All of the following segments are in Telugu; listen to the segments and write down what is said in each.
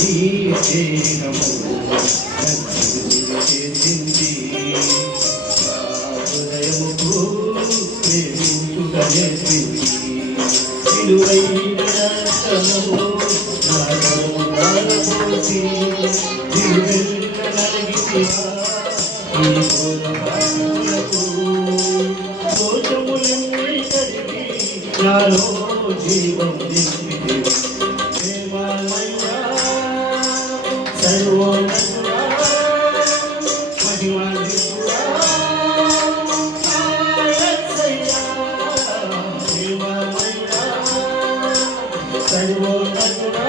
నీ దేహము చేసింది హృదయముకు ప్రేమించుట నేర్పింది విలువైన రక్తము నా కరువు కాలపోసి విలువెల్ల నలిగితివా ఈ ఘోర పాపములకు దోషములన్నీ కడిగి నాలో జీవం నింపితివి ప్రేమమయుడా సర్వోన్నతుడా మహిమాన్వితుడా సర్వోన్నతుడా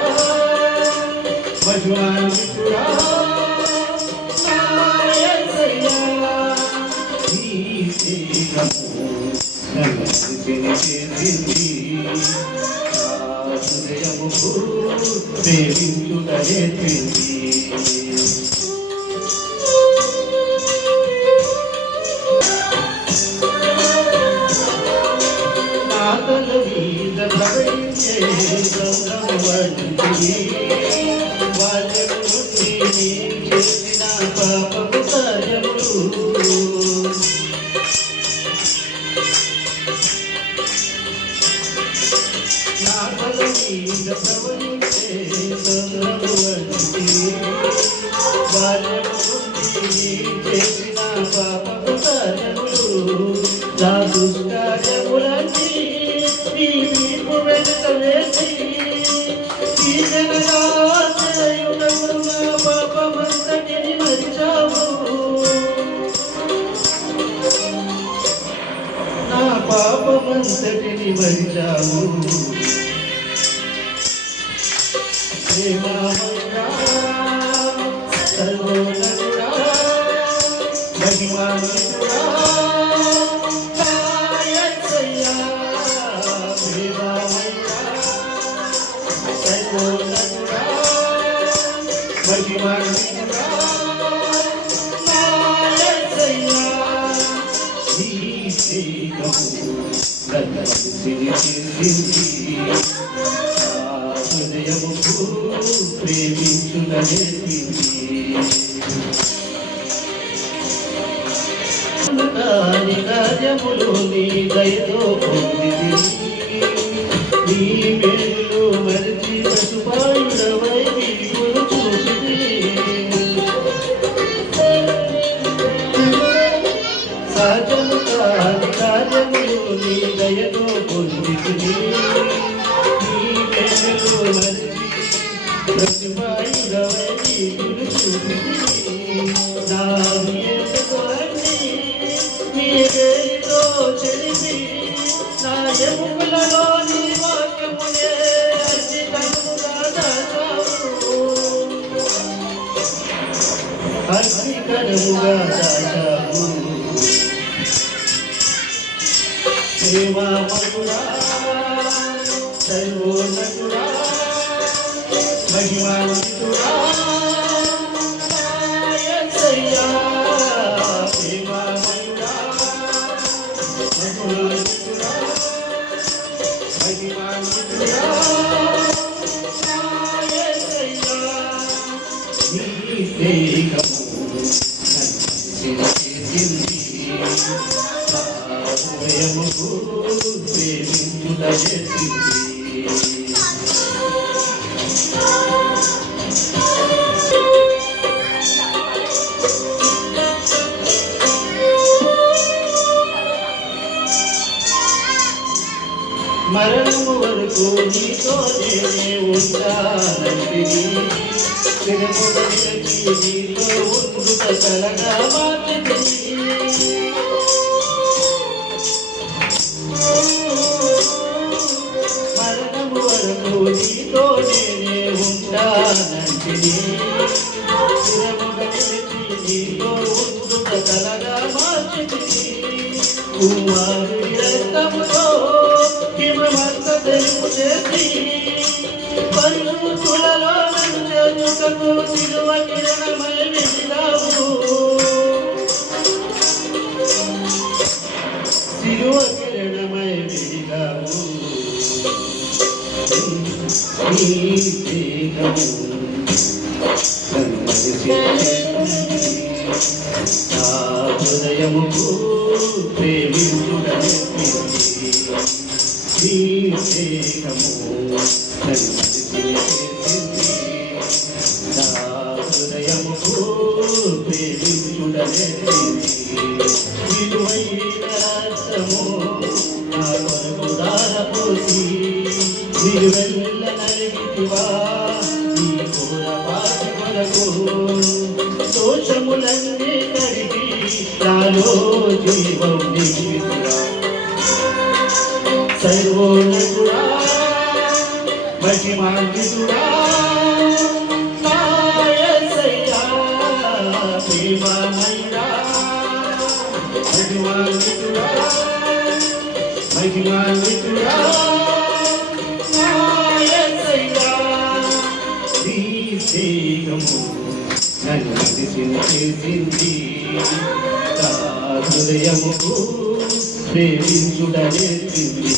మహిమాన్వితుడా నీ దేహము నన్ను చేసింది హృదయముకు ప్రేమించుట నేర్పింది నా తల మీద ప్రవహించే గౌరవ వంటివి బాల్యము నుండి నేను చేసిన పాపపు కార్యములు నా తల మీద ప్రవహించే గౌరవ వంటివి బాల్యము నుండి నేను చేసిన పాపపు కార్యములు నా దుష్కార్యములన్నీ నీ వీపు వెనుక వేసి ఈ జనరాశయుడము నా పాపమంతటిని మరిచావు నా పాపమంతటిని మరిచావు ప్రేమమయుడా సర్వోన్నతుడా మహిమాన్వితుడా మహిమాన్వితుడా నా యేసయ్యా నీ దేహము నన్ను చేసింది హృదయముకు ప్రేమించుట నేర్పింది కాని కార్యములు నీ దయతో పొందిది నీ మేలు మరిచి పశుపాయుడవై నీవును చూసిది సహజము కాని కార్యములు నీ దయతో పొందిది నీ మేలు మరిచి పశుపాయుడవై నీవును చూసిది నా నీతో చెలిసి నా ఎముకలలో నీ వాక్యమునే అర్జితముగా దాచావు అర్జితముగా దాచావు ప్రేమమయుడా సర్వోన్నతుడా మహిమాన్వితుడా యేసయ్యా ప్రేమమయుడా సర్వోన్నతుడా మహిమాన్వితుడా యేసయ్యా నీ దేహము నన్ను చేసింది హృదయముకు ప్రేమించుట నేర్పింది మరణము వరకు నీతో నేనే ఉంటానంటిని తిరుమలకి నీతో ఉండుట కలగా మార్చితిని మరణము వరకు నీతో నేనే ఉంటానంటిని తిరుమలకి నీతో ఉండుట కలగా మార్చితిని కుమారుడి రక్తముతో హిమమంత తెలుపు చేసి పరిశుద్ధులలో నన్ను చేర్చుటకు సిలువ కిరణమై వెలిగావు సిలువ కిరణమై వెలిగావు నీ దేహము నా హృదయముకు ప్రేమించుడని నీ స్నేహము నన్ను చేసింది. నా హృదయముకు ప్రేమించుడని విలువైన రక్తము నా కొరకు దారపోసి నిలువెల్ల నలిగితివా నీ ఘోర పాపి కొరకు దోషములన్నీ కడిగి నాలో జీవం నిలిపితివా. సర్వోన్నతుడా మహిమాన్వితుడా నా యేసయ్యా ప్రేమమయుడా మహిమాన్వితుడా మహిమాన్వితుడా నా యేసయ్యా నీ స్నేహము నన్ను చేసింది. నా హృదయముకు ప్రేమించుడనేసింది.